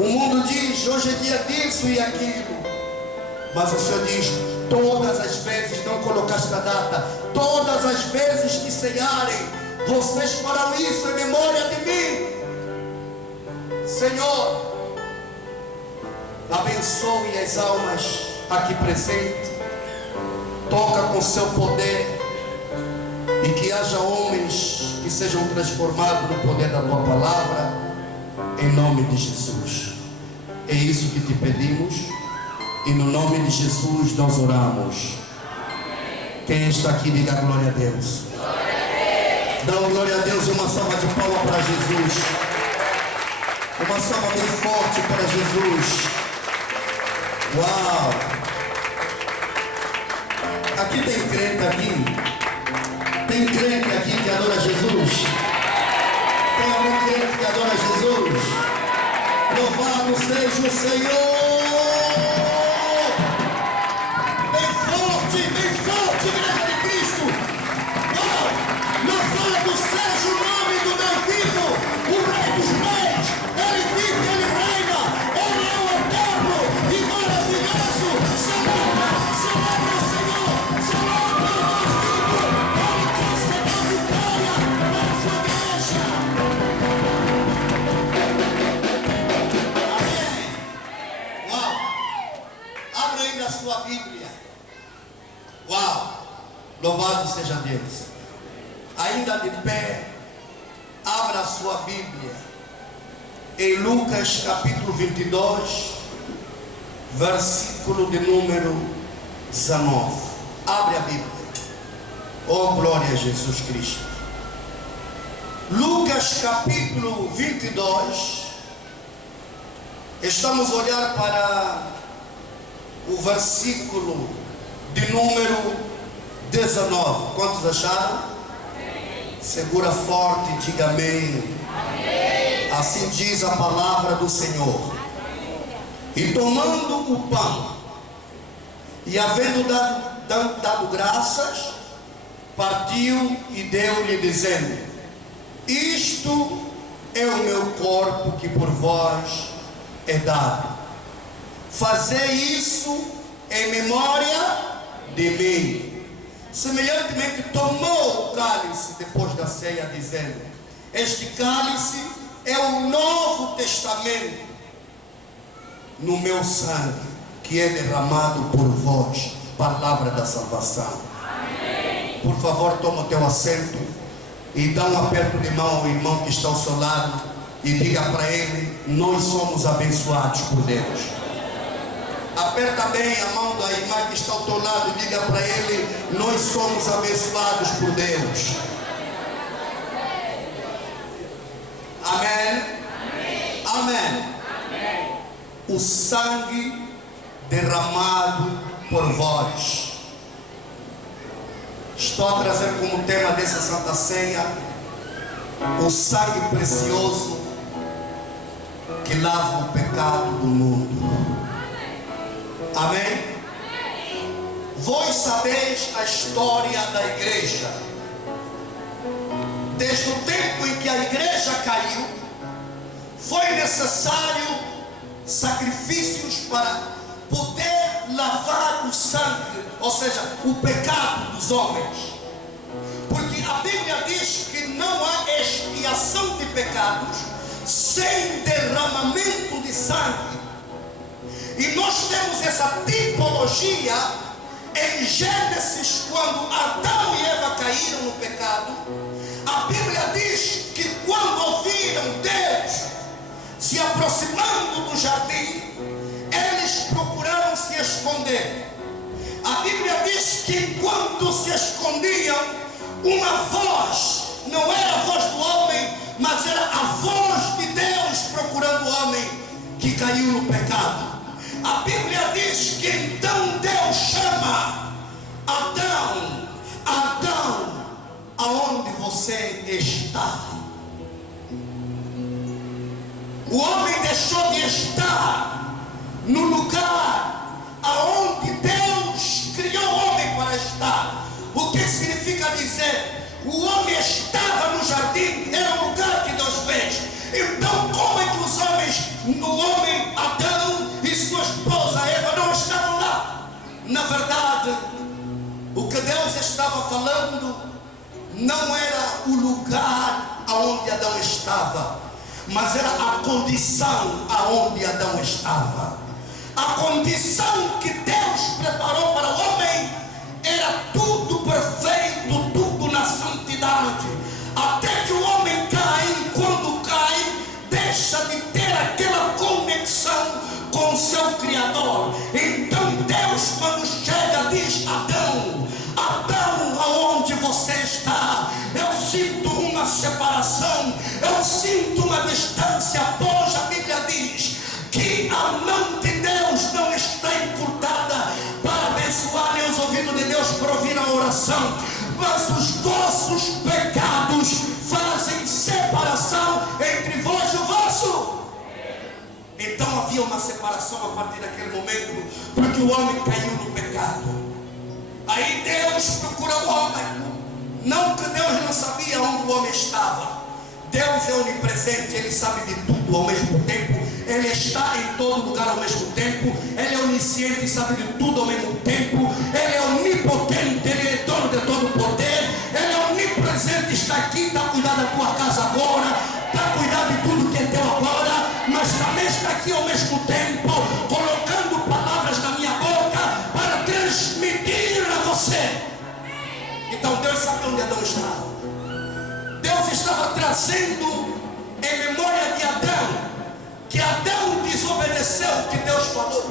O mundo diz, hoje é dia disso e aquilo. Mas o Senhor diz, todas as vezes, não colocaste a data, todas as vezes que cearem, vocês farão isso em memória de mim. Senhor, abençoe as almas aqui presentes, toca com seu poder, e que haja homens que sejam transformados no poder da tua palavra, em nome de Jesus. É isso que te pedimos, e no nome de Jesus nós oramos. Quem está aqui, diga glória a Deus. Dá uma glória a Deus e uma salva de palmas para Jesus. Uma salva bem forte para Jesus. Uau! Aqui tem crente aqui. Tem crente aqui que adora Jesus? Tem algum crente que adora Jesus? Louvado seja o Senhor! Bem forte, igreja de Cristo! Uau! Louvado seja o nome do Deus vivo, o Rei dos Reis! Ele vive, ele reina! Ele é o eterno e maravilhoso! Celebra o Senhor! Celebra o Deus vivo! Ele quer ser a vitória para a sua igreja! Amém! Uau! Abra ainda a sua Bíblia. Uau! Louvado seja Deus. Ainda de pé, abra a sua Bíblia em Lucas capítulo 22, versículo de número 19. Abre a Bíblia. Oh, glória a Jesus Cristo. Lucas capítulo 22. Estamos a olhar para o versículo de número 19. Quantos acharam? Amém. Segura forte e diga amém. Amém. Assim diz a palavra do Senhor. E tomando o pão, e havendo dado graças, partiu e deu-lhe, dizendo: isto é o meu corpo que por vós é dado. Fazei isso em memória de mim. Semelhantemente tomou o cálice depois da ceia, dizendo: este cálice é o novo testamento no meu sangue, que é derramado por vós. Palavra da salvação. Amém. Por favor, toma o teu assento e dá um aperto de mão ao irmão que está ao seu lado e diga para ele: nós somos abençoados por Deus. Aperta bem a mão da irmã que está ao teu lado e diga para ele: nós somos abençoados por Deus. Amém? Amém. Amém. Amém. O sangue derramado por vós. Estou a trazer como tema dessa Santa Ceia o sangue precioso que lava o pecado do mundo. Amém? Amém. Vós sabeis a história da igreja. Desde o tempo em que a igreja caiu, foi necessário sacrifícios para poder lavar o sangue, ou seja, o pecado dos homens. Porque a Bíblia diz que não há expiação de pecados sem derramamento de sangue. E nós temos essa tipologia em Gênesis, quando Adão e Eva caíram no pecado. A Bíblia diz que quando ouviram Deus se aproximando do jardim, eles procuraram se esconder. A Bíblia diz que enquanto se escondiam, uma voz, não era a voz do homem, mas era a voz de Deus procurando o homem que caiu no pecado. A Bíblia diz que então Deus chama: Adão, Adão, aonde você está? O homem deixou de estar no lugar aonde Deus criou o homem para estar. O que significa dizer? O homem estava no jardim, era o lugar que Deus fez. Então como é que os homens mas o homem Adão e sua esposa Eva não estavam lá. Na verdade, o que Deus estava falando não era o lugar aonde Adão estava, mas era a condição aonde Adão estava. A condição que Deus preparou para o homem era tudo perfeito, tudo na santidade. Até que o homem cai, e quando cai, deixa de ter aquela conexão com o seu Criador. Então Deus, quando chega, diz: Adão, Adão, aonde você está? Eu sinto uma separação, eu sinto uma distância. Pois a Bíblia diz que a mão de Deus não está encurtada para abençoarem os ouvidos de Deus para ouvir a oração, mas os vossos pecados fazem separação entre vós e o vosso. Então havia uma separação a partir daquele momento, porque o homem caiu no pecado. Aí Deus procura o homem. Não que Deus não sabia onde o homem estava. Deus é onipresente, Ele sabe de tudo ao mesmo tempo. Ele está em todo lugar ao mesmo tempo. Ele é onisciente e sabe de tudo ao mesmo tempo. Ele é onipotente, Ele é dono de todo o poder. Ele é onipresente, está aqui, está a cuidar da tua casa agora, está a cuidar de tudo que é teu agora, mas também está aqui ao mesmo tempo, colocando palavras na minha boca para transmitir a você. Então Deus sabe onde Adão estava. Deus estava trazendo em memória de Adão que Adão desobedeceu o que Deus falou.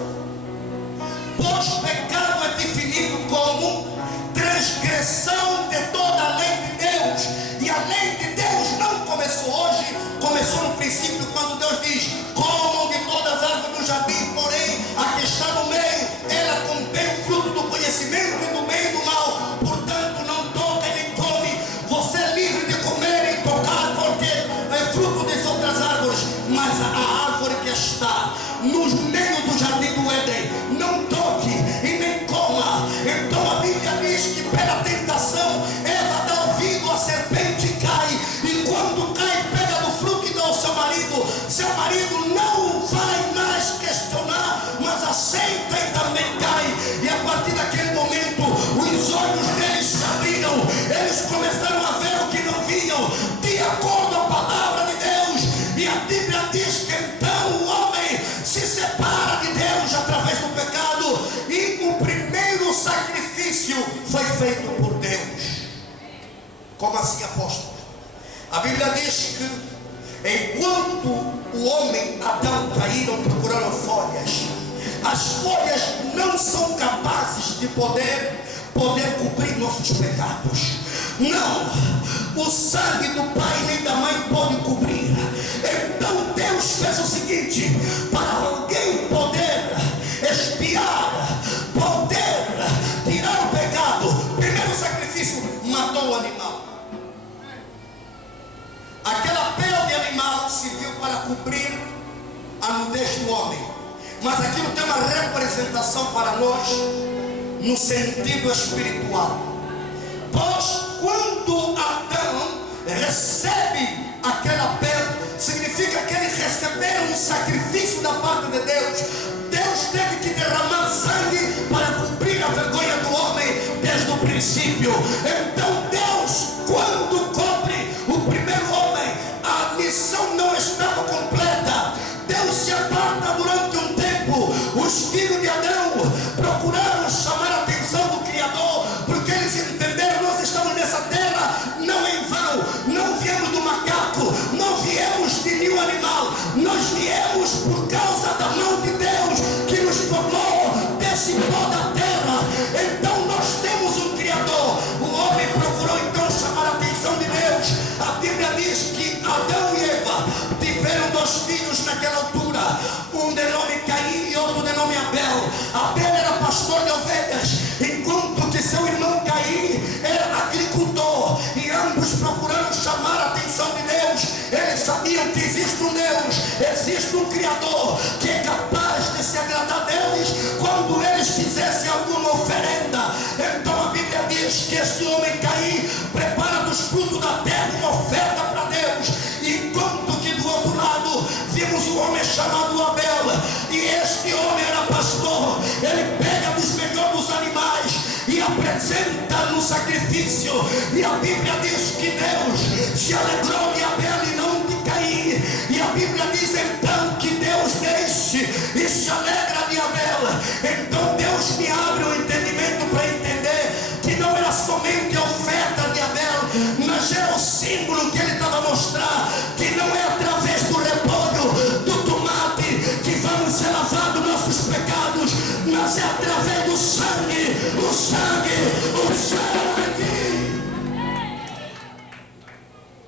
Pois pecado é definido como transgressão de toda a lei de Deus. E a lei de Deus não começou hoje, começou no princípio, quando Deus diz: comam de todas as árvores do jardim, porém a que está no meio, ela contém o fruto do conhecimento e do bem e do mal. Portanto, não toca nem come. Você é livre de comer e tocar, porque é fruto das outras árvores, mas a árvore que está no meio do jardim do Éden, não toque e nem coma. Então a Bíblia diz que pela tentação Eva dá ouvido à serpente e cai, e quando cai pega do fruto e dá ao seu marido. Seu marido não vai mais questionar, mas aceita e também cai. E a partir daquele momento os olhos deles se abriram, eles começaram a ver o que não viam, de acordo com a palavra de Deus. E a Bíblia diz que então o homem se separa de Deus através do pecado, e o primeiro sacrifício foi feito por Deus. Como assim, apóstolo? A Bíblia diz que enquanto o homem Adão caíram, procuraram folhas. As folhas não são capazes de poder cobrir nossos pecados. Não, o sangue do pai nem da mãe pode cobrir. Então Deus fez o seguinte: para alguém poder expiar, poder tirar o pecado, primeiro sacrifício, matou o animal. Aquela pele de animal serviu para cobrir a nudez do homem, mas aquilo tem uma representação para nós no sentido espiritual. Pois quando Adão recebe aquela pele, significa que eles receberam um sacrifício da parte de Deus. Deus teve que derramar sangue para cobrir a vergonha do homem desde o princípio. Então Deus, quando cobre o primeiro homem, a missão não estava completa. Deus se aparta durante um tempo. Os filhos de Adão procuraram chamar a atenção do Criador, porque eles entenderam: nós estamos nessa terra não em vão, não viemos do macaco, não viemos de nenhum animal, nós viemos por causa da mão de Deus que nos formou desse pó da terra. Então nós temos um Criador. O homem procurou então chamar a atenção de Deus. A Bíblia diz que Adão e Eva tiveram 2 filhos naquela altura, um de nome Caim e outro de nome Abel. Abel era pastor de ovelhas, enquanto que seu irmão Caim era agricultor, e ambos procuraram chamar a atenção de Deus. Eles sabiam que existe um Deus, existe um Criador que é capaz de se agradar deles quando eles fizessem alguma oferenda. Então a Bíblia diz que este homem Caim prepara dos frutos da terra uma oferta para Deus, enquanto que do outro lado vimos o homem chamado Abel, e este homem era pastor. Ele pega dos melhores dos animais e apresenta no sacrifício, e a Bíblia diz que Deus se alegrou de Abel e não de Caim. E a Bíblia diz então que Deus deixe e se alegra de Abel. Então Deus me abre o entendimento para entender que não era somente a oferta de Abel, mas era o símbolo que ele estava a mostrar, que não é através do repolho, do tomate, que vamos ser lavados nossos pecados, mas é através do sangue, o sangue, o sangue.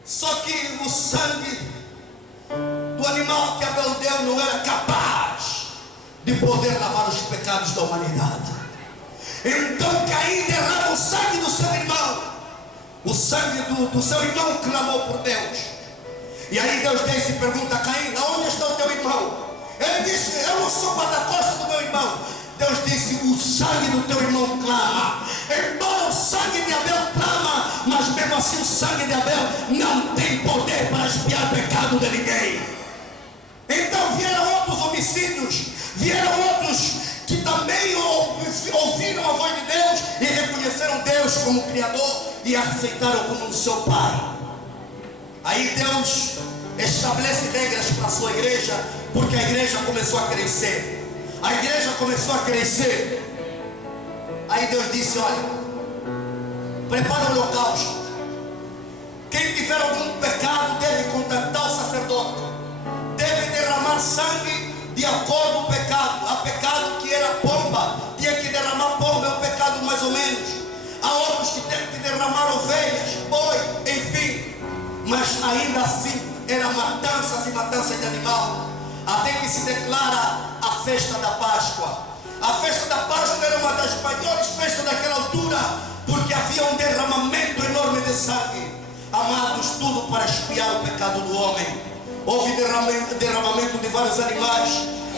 Só que o sangue do animal que Abel deu não era capaz de poder lavar os pecados da humanidade. Então Caim derrama o sangue do seu irmão. O sangue do seu irmão clamou por Deus. E aí Deus disse e pergunta a Caim: aonde está o teu irmão? Ele disse: eu não sou guarda-costas do meu irmão. Deus disse: o sangue do teu irmão clama. Embora o sangue de Abel clama, mas mesmo assim o sangue de Abel não tem poder para expiar o pecado de ninguém. Então vieram outros homicídios, vieram outros que também ouviram a voz de Deus e reconheceram Deus como Criador e aceitaram como seu Pai. Aí Deus estabelece regras para a sua igreja, porque a igreja começou a crescer. A igreja começou a crescer. Aí Deus disse: olha, prepara o holocausto. Quem tiver algum pecado deve contactar o sacerdote, deve derramar sangue de acordo com o pecado. Há pecado que era pomba, tinha que derramar pomba, é um pecado mais ou menos. Há outros que têm que derramar ovelhas, boi, enfim. Mas ainda assim era matanças e matanças de animal, até que se declara a festa da Páscoa. A festa da Páscoa era uma das maiores festas daquela altura, porque havia um derramamento enorme de sangue. Amados, tudo para expiar o pecado do homem. Houve derramamento de vários animais,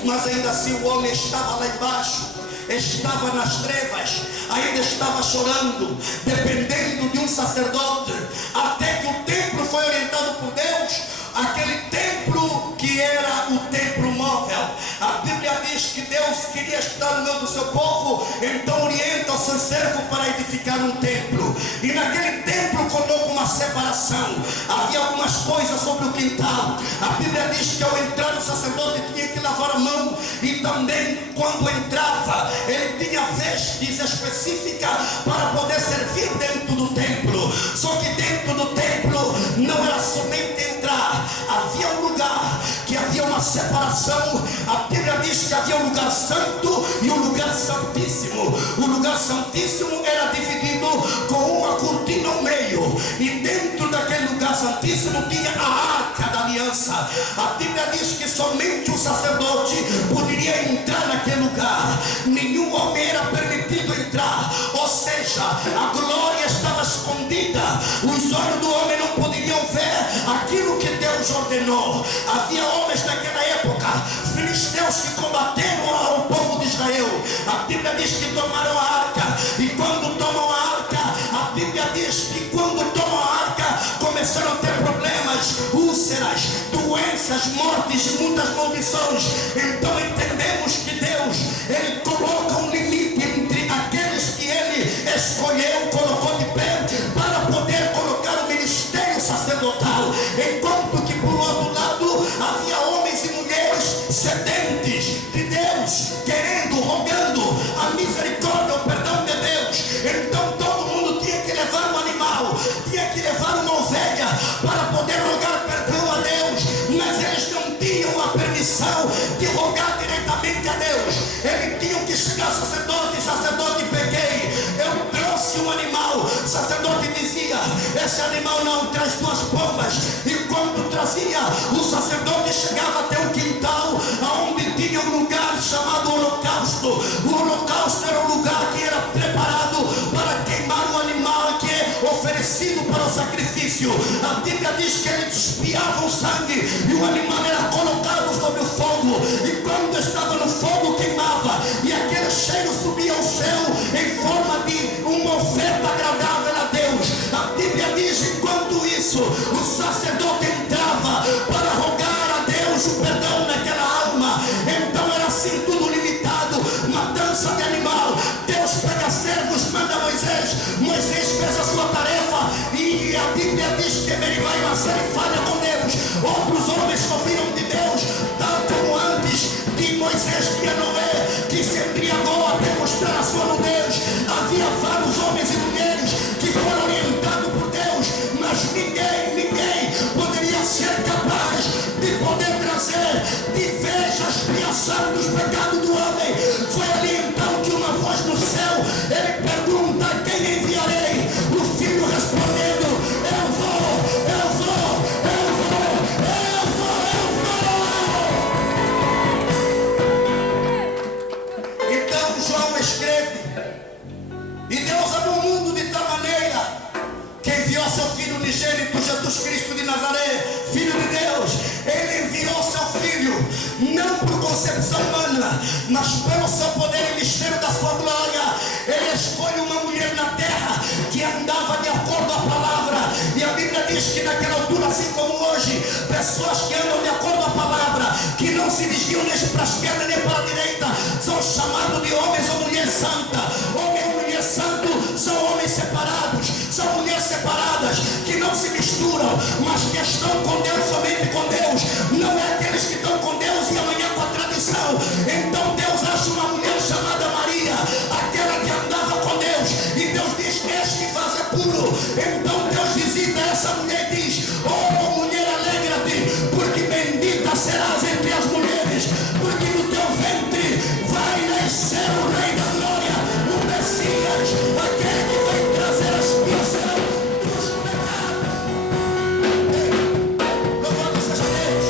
mas ainda assim o homem estava lá embaixo, estava nas trevas, ainda estava chorando, dependendo de um sacerdote, até que o templo foi orientado por Deus, aquele templo que era o templo móvel. A Bíblia diz que Deus queria estar no meio do seu povo, então orienta o seu servo para edificar um templo, e naquele templo colocou uma separação. Havia algumas coisas sobre o quintal. A Bíblia diz que ao entrar o sacerdote tinha que lavar a mão, e também quando entrava ele tinha vestes específicas para poder servir dentro do templo. Só que dentro do templo não era somente entrar, havia um lugar que havia uma separação. A Bíblia diz que havia um lugar santo e um lugar santíssimo. O lugar santíssimo era dividido com uma cortina ao meio, e dentro daquele lugar santíssimo tinha a arca da aliança. A Bíblia diz que somente o sacerdote poderia entrar naquele lugar, nenhum homem era permitido entrar, ou seja, a glória estava escondida, os olhos do homem não poderiam ver aquilo que Deus ordenou. Havia homens naquela época, filisteus, que combateram ao povo de Israel. A Bíblia diz que tomaram a arca, e quando tomam a arca, a Bíblia diz que quando tomam a arca começaram a ter problemas, úlceras, doenças, mortes e muitas maldições. Então entendemos que Deus, ele coloca um limite entre aqueles que ele escolheu, colocou de pé para poder colocar o ministério sacerdotal, enquanto que por outro lado havia homens e mulheres sedentes de Deus, querendo, rogando a misericórdia, o perdão de Deus. Então todo mundo tinha que levar um animal, tinha que levar uma ovelha para poder rogar perdão a Deus, mas eles não tinham a permissão de rogar diretamente a Deus. Eles tinham que chegar ao sacerdote: sacerdote, peguei, eu trouxe um animal. O sacerdote dizia: esse animal não, traz duas pombas. E quando trazia, o sacerdote chegava até o quintal, onde tinha um lugar chamado holocausto. O holocausto era um lugar que era preparado para queimar um animal que é oferecido para o sacrifício. A Bíblia diz que ele despiava o sangue e o animal era colocado sobre o fogo, e quando estava no fogo queimava, e aquele cheiro subia ao céu em forma de uma oferta agradável a Deus. A Bíblia diz: enquanto isso, o sacerdote entrava para rogar a Deus o perdão naquela alma. que Meribai e falha com Deus. Outros homens que ouviram de Deus, tal como antes de Moisés e Noé, que se embriagou até mostrar a sua nudez. Havia vários homens e mulheres que foram orientados por Deus, mas ninguém poderia ser capaz de poder trazer de vez a expiação dos pecados do homem. Foi ali então que uma voz do céu, ele pergunta: quem enviarei? O filho respondendo: eu vou. Então João escreve: e Deus amou o mundo de tal maneira que enviou seu Filho unigênito, Jesus Cristo de Nazaré, Filho de Deus. Ele enviou seu Filho, não por concepção humana, mas pelo seu poder e mistério da sua glória. Ele escolhe uma mulher na terra que andava de acordo à palavra. E a Bíblia diz que naquela altura, assim como hoje, pessoas que andam de acordo à palavra, que não se desviam nem para a esquerda nem para a direita, são chamados de homens ou mulher santa. Homem ou mulher santo são homens separados, são mulheres separadas, que não se misturam, mas que estão com Deus, somente com Deus. Não é aqueles que estão com Deus e amanhã com a tradição. Então Deus acha uma mulher chamada Maria, aquela que andava com Deus, e Deus diz: este vaso é puro. Então Deus visita essa mulher e diz: oh mulher, alegra-te, porque bendita serás entre as mulheres, porque no teu ventre vai nascer o Rei da Glória, o Messias, aquele que vai trazer a expiação dos pecados. Louvado seja Deus.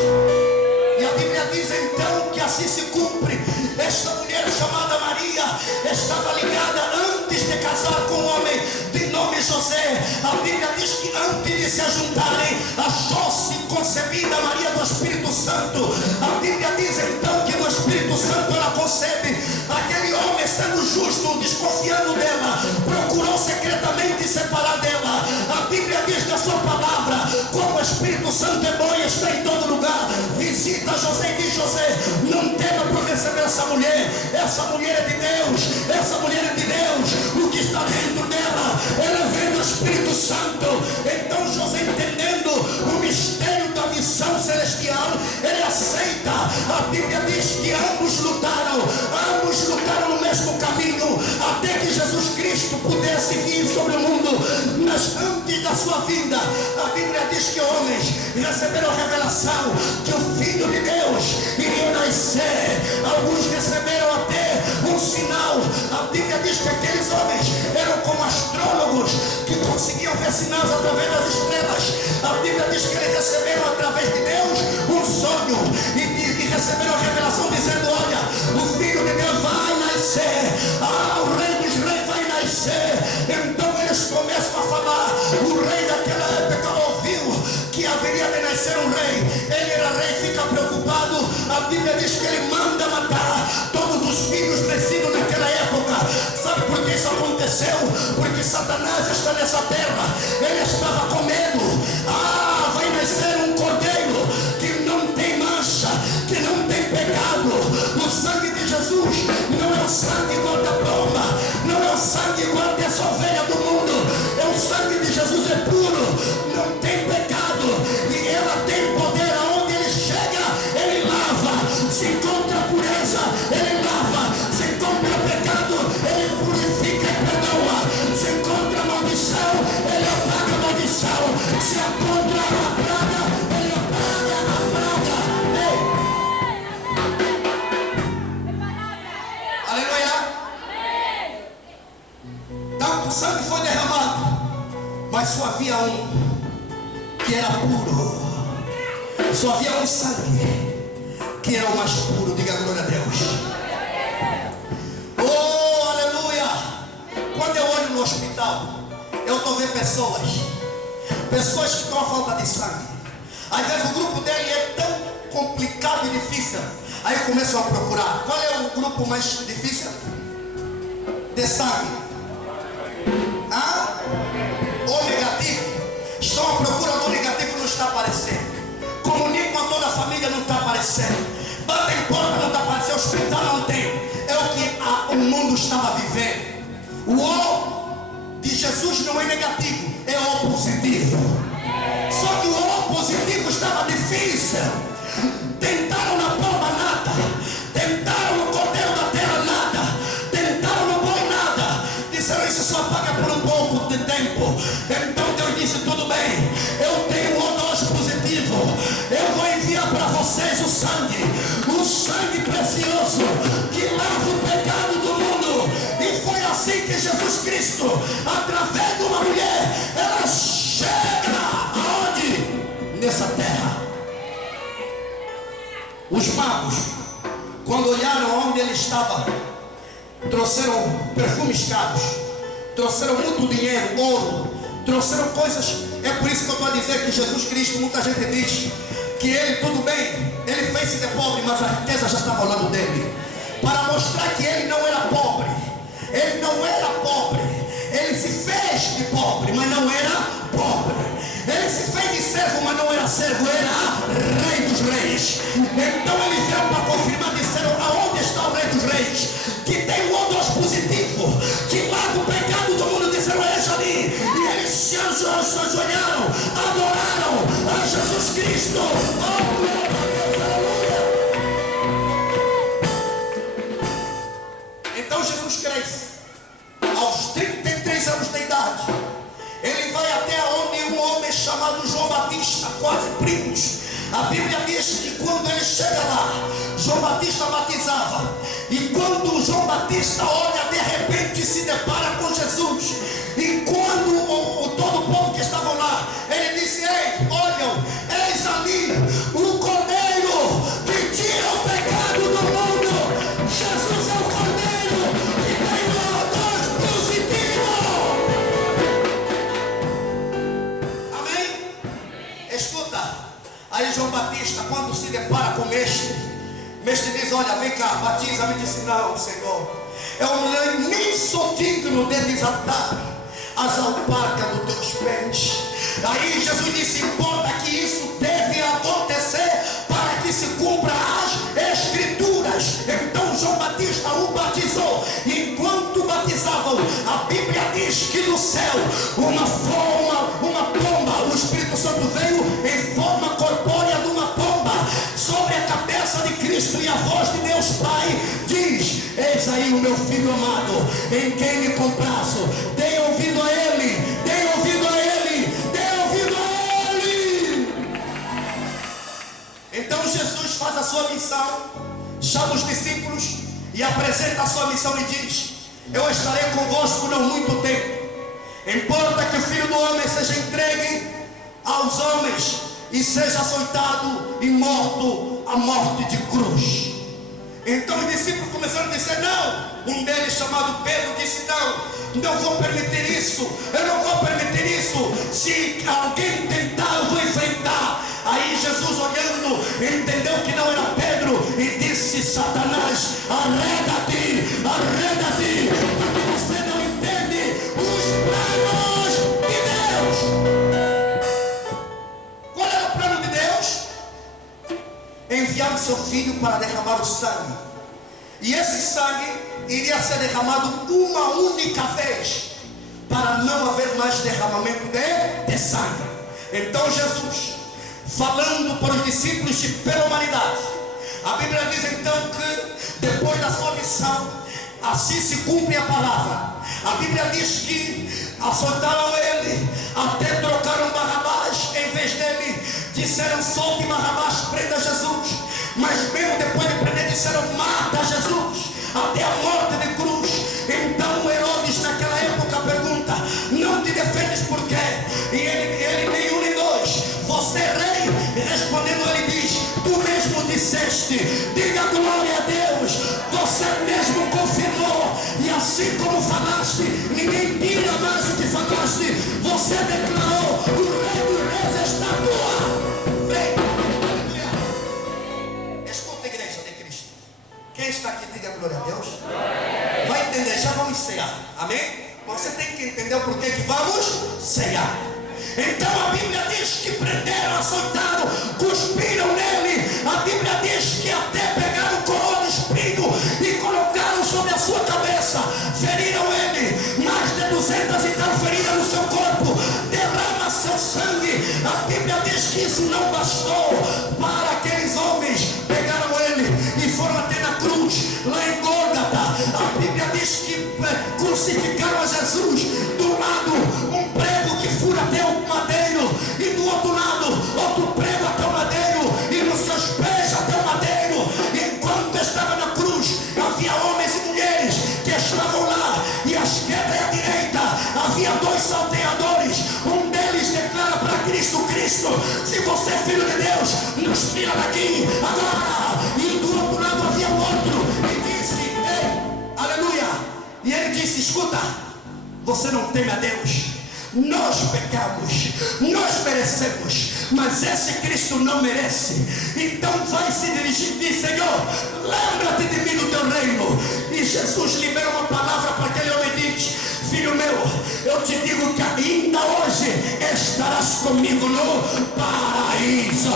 E a Bíblia diz então que assim se cumpre. Esta mulher chamada Maria estava ligada antes de casar com um homem de nome José. A Bíblia diz que antes de se juntarem, achou-se concebida Maria do Espírito Santo. A Bíblia diz então que no Espírito Santo ela concebe. Aquele homem, sendo justo, desconfiando dela, procurou secretamente separar dela. A Bíblia diz na sua palavra: como o Espírito Santo é bom e está em todo lugar, visita José e diz: José, não tema por receber essa mulher. Essa mulher é de Deus, essa mulher é de Deus. O que está dentro dela, ela vem do Espírito Santo. Então José, entendendo o mistério da missão celestial, ele aceita. A Bíblia diz que ambos lutaram no mesmo caminho, até que Jesus Cristo pudesse vir sobre o mundo. Mas antes da sua vinda, a Bíblia diz que homens receberam a revelação que o Filho de Deus iria nascer. Alguns receberam até um sinal. A Bíblia diz que aqueles homens eram como astrólogos que conseguiam ver sinais através das estrelas. A Bíblia diz que eles receberam através de Deus um sonho e receberam a revelação dizendo: olha, o Filho de Deus vai nascer, o Rei dos Reis vai nascer. Então eles começam a falar. O rei daquela época ouviu que haveria de nascer um rei. Ele era rei, fica preocupado. A Bíblia diz que ele manda matar todos os filhos nascidos naquela época. Sabe por que isso aconteceu? Porque Satanás está nessa terra. Ele estava com medo. Vai nascer um cordeiro que não tem mancha, que não tem pecado. O sangue de Jesus não é o sangue igual da pomba, não é o sangue igual dessa ovelha do mundo. O sangue de Jesus é puro, não tem pecado, e ela tem poder. Aonde ele chega, ele lava. Se encontra pureza, ele lava. Se encontra pecado, ele purifica e perdoa. Se encontra maldição, ele apaga a maldição. Se encontra a praga, ele apaga a praga. Aleluia. Tanto sangue foi derramado, mas só havia um que era puro. Só havia um sangue que era o mais puro. Diga glória a Deus. Oh, aleluia. Quando eu olho no hospital, eu estou vendo pessoas que estão à falta de sangue. Às vezes o grupo dele é tão complicado e difícil, aí começam a procurar. Qual é o grupo mais difícil de sangue? O negativo. Estão à procura do negativo, não está aparecendo. Comunicam a toda a família, não está aparecendo. Batem porta, não está aparecendo. Hospital não tem. É o que o mundo estava vivendo. O O de Jesus não é negativo, é O positivo. Tentaram na pomba, nada. Tentaram no cordeiro da terra, nada. Tentaram no boi, nada. Disseram, isso só paga por um pouco de tempo. Então Deus disse, tudo bem, eu tenho um odor positivo. Eu vou enviar para vocês o sangue precioso que lava o pecado do mundo. E foi assim que Jesus Cristo, através de uma mulher, ela chega aonde? Nessa terra. Os magos, quando olharam onde ele estava, trouxeram perfumes caros, trouxeram muito dinheiro, ouro, trouxeram coisas. É por isso que eu estou a dizer que Jesus Cristo, muita gente diz que ele, tudo bem, ele fez-se de pobre, mas a riqueza já estava ao lado dele, para mostrar que ele não era pobre. Ele não era pobre. Ele se fez de pobre, mas não era pobre. Ele se fez de servo, mas não era servo, era rei dos reis. Então ele veio para confirmar, disseram, aonde está o rei dos reis? Que tem um odor positivo, que lava o pecado do mundo. Disseram, é ali. E eles se ajoelharam, adoraram a Jesus Cristo. Oh, glória a Deus, aleluia. Então Jesus cresce. Aos 33 anos de idade, ele vai até onde um homem chamado João Batista, quase primos. A Bíblia diz que quando ele chega lá, João Batista batizava. E quando João Batista olha, de repente se depara com Jesus. E quando todo o povo que estava lá, ele disse, ei, olham, eis ali o Cordeiro que tira o pecado do mundo. Jesus é o Cordeiro que tem um odor positivo. Amém? Escuta. Aí João Batista, quando se depara com o mestre diz, olha, vem cá, batiza-me. Disse, não, Senhor, eu nem sou digno de desatar as alparcas dos teus pés. Aí Jesus disse, importa que isso deve acontecer para que se cumpra as escrituras. Então João Batista o batizou. E enquanto batizavam, a Bíblia diz que no céu uma pomba, o Espírito Santo veio em forma corpórea de uma pomba sobre a cabeça de Cristo, e a voz de Deus Pai diz, eis aí o meu filho amado, em quem me comprazo. Dei ouvido a ele, dei ouvido a ele, dei ouvido a ele. Então Jesus faz a sua missão, chama os discípulos e apresenta a sua missão e diz, eu estarei convosco não muito tempo. Importa que o Filho do Homem seja entregue aos homens e seja açoitado e morto a morte de cruz. Então os discípulos começaram a dizer, não. Um deles, chamado Pedro, disse, não vou permitir isso, eu não vou permitir isso. Se alguém tentar, eu vou enfrentar. Aí Jesus, olhando, entendeu que não era Pedro e disse, Satanás, arreda-te, porque você não entende os planos de Deus. Qual era o plano de Deus? Enviar o seu filho para derramar o sangue. E esse sangue iria ser derramado uma única vez, para não haver mais derramamento de sangue. Então Jesus, falando para os discípulos e pela humanidade, a Bíblia diz então que depois da sua missão, assim se cumpre a palavra. A Bíblia diz que açoitaram ele, até trocaram Barrabás em vez dele. Disseram, solte Barrabás, prenda Jesus. Mas mesmo depois de prender, disseram, mata Jesus, até a morte de cruz. Então Herodes naquela época pergunta, não te defendes por quê? E ele nem um nem dois, você é rei? E respondendo ele diz, tu mesmo disseste, diga glória a Deus, você mesmo confirmou. E assim como falaste, ninguém tira mais o que falaste. Você declarou, o rei dos reis está tua. Vem. Escuta, igreja de Cristo. Quem está aqui, diga glória a Deus. Vai entender, já vamos cear. Amém? Você tem que entender o porquê que vamos cear. Então a Bíblia diz que prenderam, açoitaram, cuspiram nele. A Bíblia diz que até pegaram coroa de espinho e colocaram sobre a sua cabeça. Feriram ele, mais de 200 e tal feridas no seu corpo. Derrama seu sangue. A Bíblia diz que isso não bastou para aqueles homens crucificaram a Jesus. Do lado, um prego que fura até o madeiro, e do outro lado, outro prego até o madeiro, e nos seus pés até o madeiro. Enquanto estava na cruz, havia homens e mulheres que estavam lá, e à esquerda e à direita havia dois salteadores. Um deles declara para Cristo: Cristo, se você é filho de Deus, nos tira daqui agora. E do outro lado havia outro, e disse: ei, aleluia. E ele disse: escuta, você não teme a Deus? Nós pecamos, nós merecemos, mas esse Cristo não merece. Então vai se dirigir e diz: Senhor, lembra-te de mim no teu reino. E Jesus libera uma palavra para aquele homem e diz: filho meu, eu te digo que ainda hoje estarás comigo no paraíso.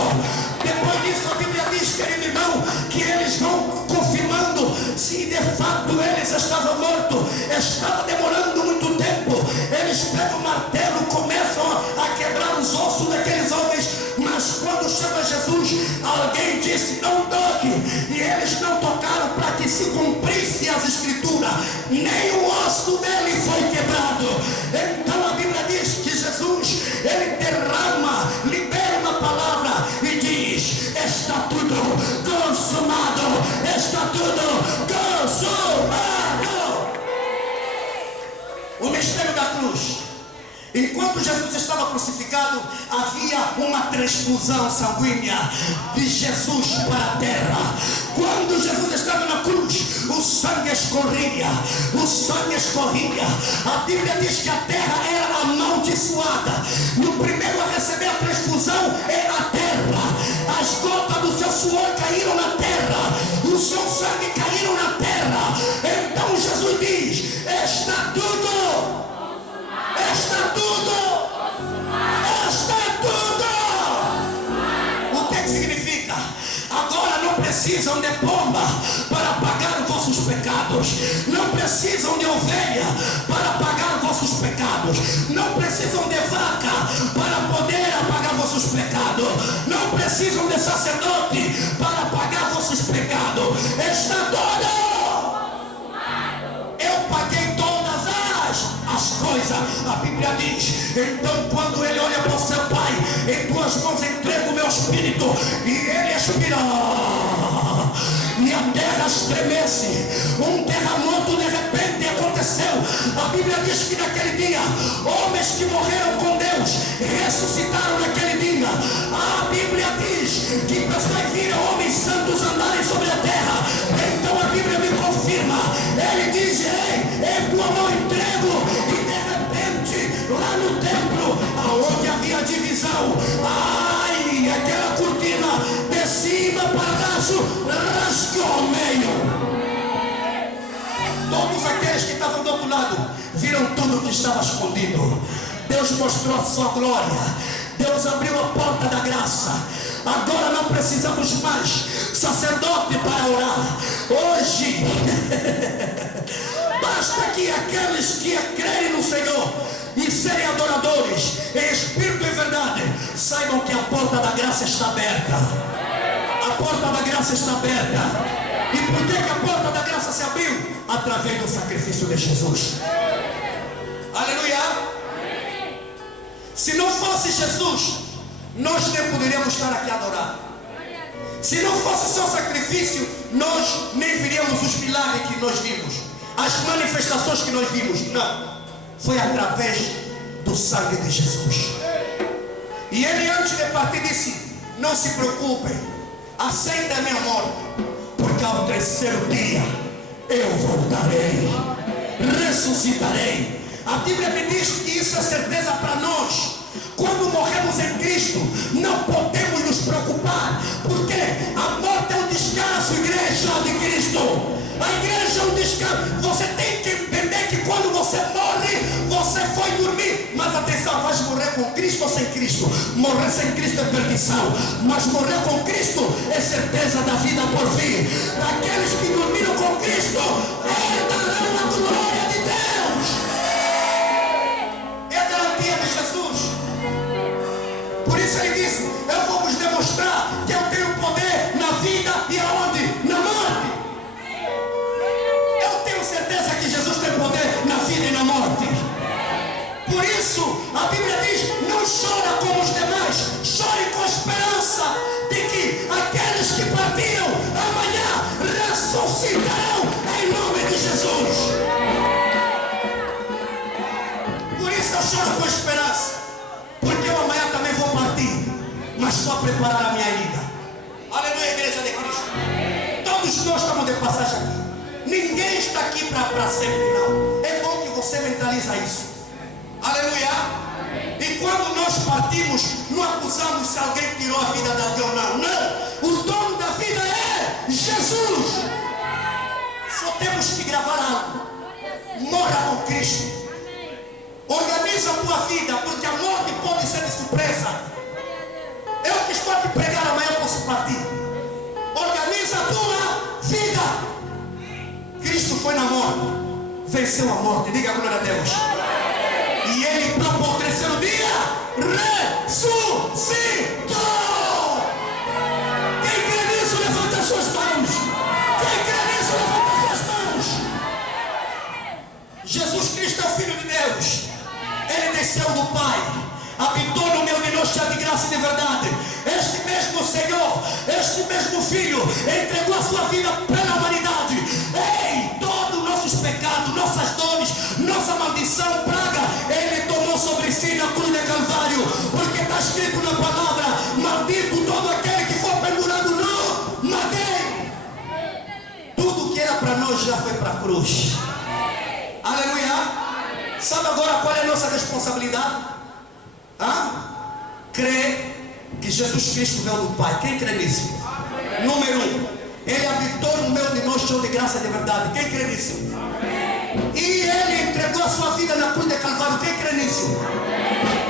Depois disso a Bíblia diz, querido irmão, que eles vão confirmando se de fato eles estavam mortos. Estava demorando muito tempo. Eles pegam o martelo, começam a quebrar os ossos daqueles homens. Mas quando chega Jesus, alguém disse: não toque. E eles não tocaram para que se cumprisse as escrituras. Nem o osso dele foi quebrado. Então a Bíblia diz que Jesus, ele derrama, libera uma palavra e diz: está tudo consumado, está tudo consumado. O mistério da cruz. Enquanto Jesus estava crucificado, havia uma transfusão sanguínea de Jesus para a terra. Quando Jesus estava na cruz, o sangue escorria, o sangue escorria. A Bíblia diz que a terra era amaldiçoada. No primeiro a receber a transfusão é a terra. As gotas do seu suor caíram na terra, o seu sangue caíram na terra. Então Jesus diz: está tudo, está tudo, está tudo. O que significa? Agora não precisam de pomba para pagar os vossos pecados. Não precisam de ovelha para pagar os vossos pecados. Não precisam de vaca para poder apagar vossos pecados. Não precisam de sacerdote para pagar vossos pecados. Está todo. Eu paguei todas as coisas. A Bíblia diz: então quando ele olha para o seu Pai, em tuas mãos entrego o meu espírito, e ele expira, e a terra estremece. Um terremoto de repente aconteceu. A Bíblia diz que naquele dia, homens que morreram com Deus ressuscitaram naquele dia. A Bíblia diz que pessoas viram homens santos andarem sobre a terra. Então a Bíblia me confirma. Ele diz: ei, em tua mão entrego. E de repente, lá no templo, aonde havia divisão, ai, aquela cortina de cima para baixo rasgou ao meio. Todos aqueles que estavam do outro lado viram tudo que estava escondido. Deus mostrou a sua glória. Deus abriu a porta da graça. Agora não precisamos mais sacerdote para orar. Hoje basta que aqueles que crerem no Senhor e serem adoradores em espírito e verdade saibam que a porta da graça está aberta. A porta da graça está aberta. E por que a porta da graça se abriu? Através do sacrifício de Jesus. Aleluia. Se não fosse Jesus, nós nem poderíamos estar aqui a adorar. Se não fosse seu sacrifício, nós nem veríamos os milagres que nós vimos, as manifestações que nós vimos. Não, foi através do sangue de Jesus. E ele, antes de partir, disse: não se preocupem, aceitem a minha morte, porque ao terceiro dia eu voltarei, ressuscitarei. A Bíblia me diz que isso é certeza para nós. Quando morremos em Cristo, não podemos nos preocupar, porque a morte é um descanso, igreja de Cristo. A igreja é um descanso. Você tem que entender que quando você morre, você foi dormir. Mas atenção, vais morrer com Cristo ou sem Cristo? Morrer sem Cristo é perdição, mas morrer com Cristo é certeza da vida por vir. Aqueles que dormiram com Cristo herdarão a glória de Deus. É a garantia de Jesus. Por isso ele disse: eu vou vos demonstrar que eu tenho poder na vida e aonde? Na morte. Eu tenho certeza que Jesus tem poder na vida e na Todos nós estamos de passagem aqui. Ninguém está aqui para sempre, não. É bom que você mentaliza isso. Aleluia. E quando nós partimos, não acusamos se alguém tirou a vida de alguém ou não. Não. O dono da vida é Jesus. Só temos que gravar algo. Morra com Cristo. Organiza a tua vida, porque a morte pode ser de surpresa. Eu que estou aqui pregar, amanhã eu posso partir. Organiza a tua vida. Cristo foi na morte, venceu a morte. Diga glória a Deus. E ele para o terceiro dia ressuscitou. Quem crê nisso, levanta as suas mãos. Quem crê nisso, levanta as suas mãos. Jesus Cristo é o Filho de Deus. Ele desceu do Pai, habitou no meio de nós, cheio de graça e de verdade. Este mesmo Senhor, este mesmo Filho, entregou a sua vida pela humanidade. Ei, todos os nossos pecados, nossas dores, nossa maldição, praga, Ele tomou sobre si na cruz de Calvário. Porque está escrito na palavra: maldito todo aquele que for pendurado no madeiro. Tudo que era para nós já foi para a cruz. Aleluia. Sabe agora qual é a nossa responsabilidade? Crê que Jesus Cristo veio do Pai. Quem crê nisso? Número 1, Ele habitou no meio de nós, cheio de graça e de verdade. Quem crê nisso? E Ele entregou a sua vida na cruz de Calvário. Quem crê nisso?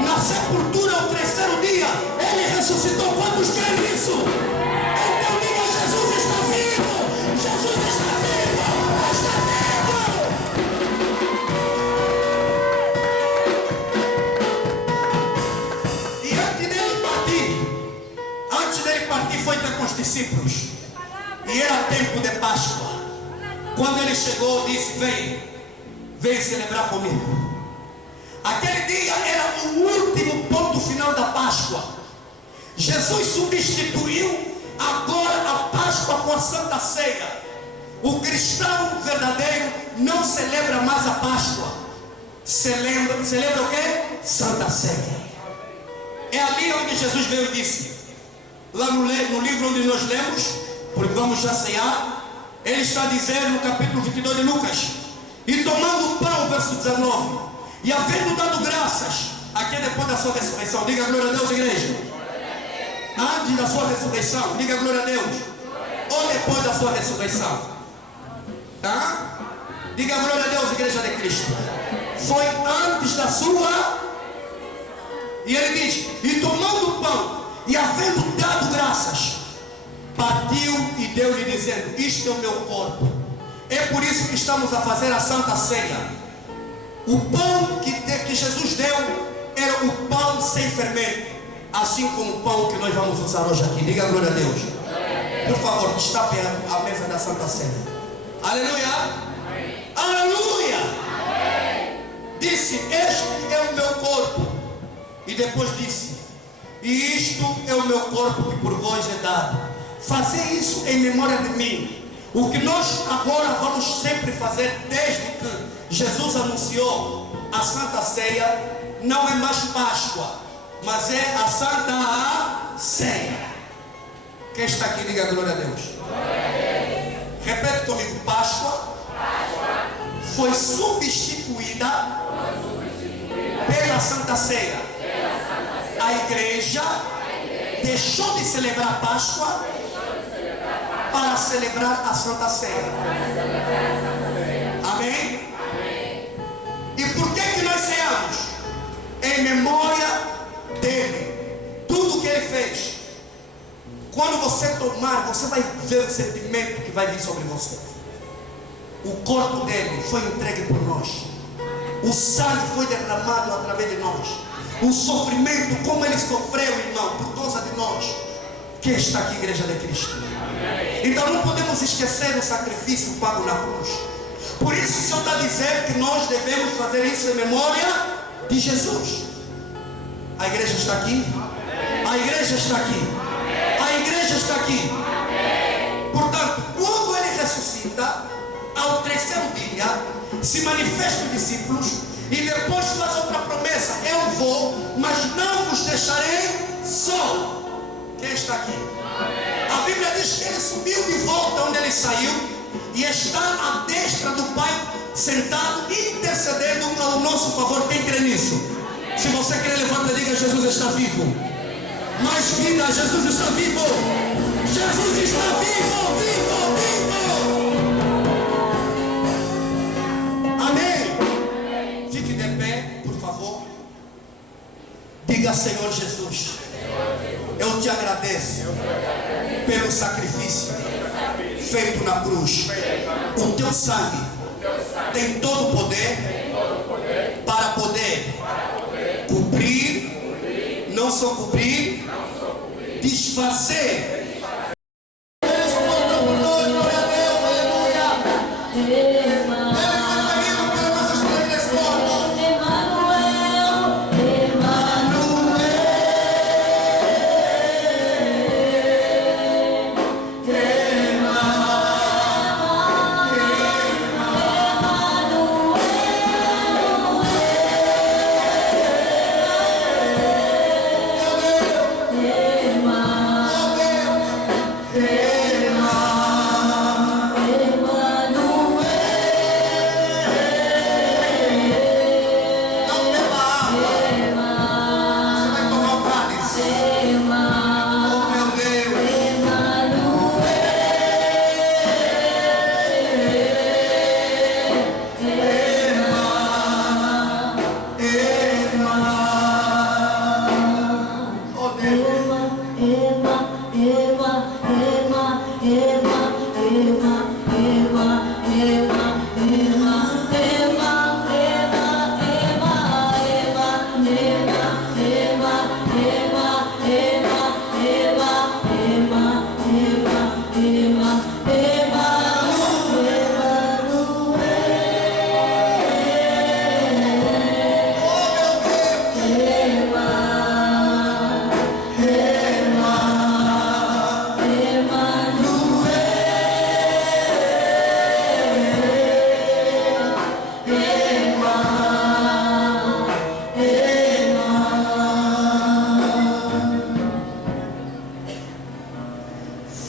Na sepultura, ao terceiro dia, Ele ressuscitou. Quantos crê nisso? Então diga: Jesus está vivo. Jesus está vivo. Está vivo. Foi ter com os discípulos, e era tempo de Páscoa. Quando ele chegou, disse: vem celebrar comigo. Aquele dia era o último ponto final da Páscoa. Jesus substituiu agora a Páscoa com a Santa Ceia. O cristão verdadeiro não celebra mais a Páscoa, celebra o que? Santa Ceia. É ali onde Jesus veio e disse, lá no livro onde nós lemos, porque vamos já ceiar, ele está dizendo no capítulo 22 de Lucas: e tomando o pão, verso 19, e havendo dado graças, aqui é depois da sua ressurreição, diga glória a Deus, igreja. Antes da sua ressurreição, diga glória a Deus. Ou depois da sua ressurreição? Tá? Diga glória a Deus, igreja de Cristo. Foi antes da sua. E ele diz: e tomando o pão, e havendo dado graças, partiu e deu-lhe, dizendo: isto é o meu corpo. É por isso que estamos a fazer a Santa Ceia. O pão que Jesus deu era o pão sem fermento, assim como o pão que nós vamos usar hoje aqui. Diga glória a Deus. Por favor, destape a mesa da Santa Ceia. Aleluia. Aleluia. Disse: este é o meu corpo. E depois disse: e isto é o meu corpo que por vós é dado. Fazer isso em memória de mim. O que nós agora vamos sempre fazer, desde que Jesus anunciou a Santa Ceia, não é mais Páscoa, mas é a Santa Ceia. Quem está aqui, diga glória a Deus. Repete comigo: Páscoa foi substituída pela Santa Ceia. A igreja deixou de celebrar a Páscoa para celebrar a Santa Ceia. Amém? E por que nós ceamos? Em memória dele. Tudo que ele fez. Quando você tomar, você vai ver o sentimento que vai vir sobre você. O corpo dele foi entregue por nós. O sangue foi derramado através de nós. O sofrimento, como ele sofreu, irmão, por causa de nós. Quem está aqui, igreja de Cristo? Então não podemos esquecer o sacrifício pago na cruz. Por isso o Senhor está dizendo que nós devemos fazer isso em memória de Jesus. A igreja está aqui? A igreja está aqui. A igreja está aqui. Portanto, quando ele ressuscita, ao terceiro dia, se manifesta os discípulos e depois faz outra promessa: eu vou, mas não vos deixarei só. Quem está aqui? A Bíblia diz que ele subiu de volta onde ele ele saiu e está à destra do Pai, sentado, intercedendo ao nosso favor. Quem crê nisso? Se você crê, levanta e diga: Jesus está vivo. Mais vida, Jesus está vivo. Jesus está vivo, vivo, vivo. Amém. Fique de pé, por favor. Diga: Senhor Jesus, eu te agradeço pelo sacrifício feito na cruz. O teu sangue tem todo o poder para poder cobrir, não só cobrir, desfazer.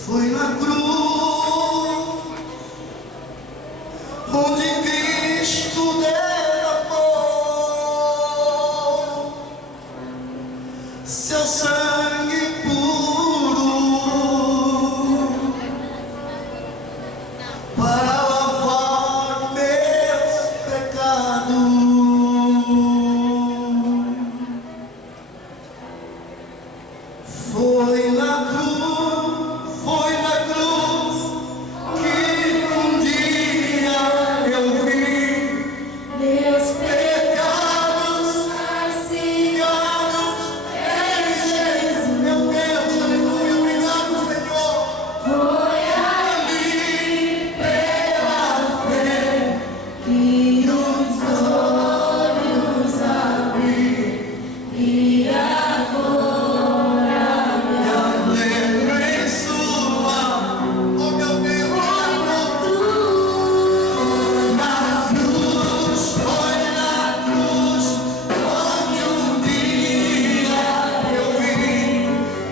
Foi na cruz onde Cristo derramou seu sangue puro para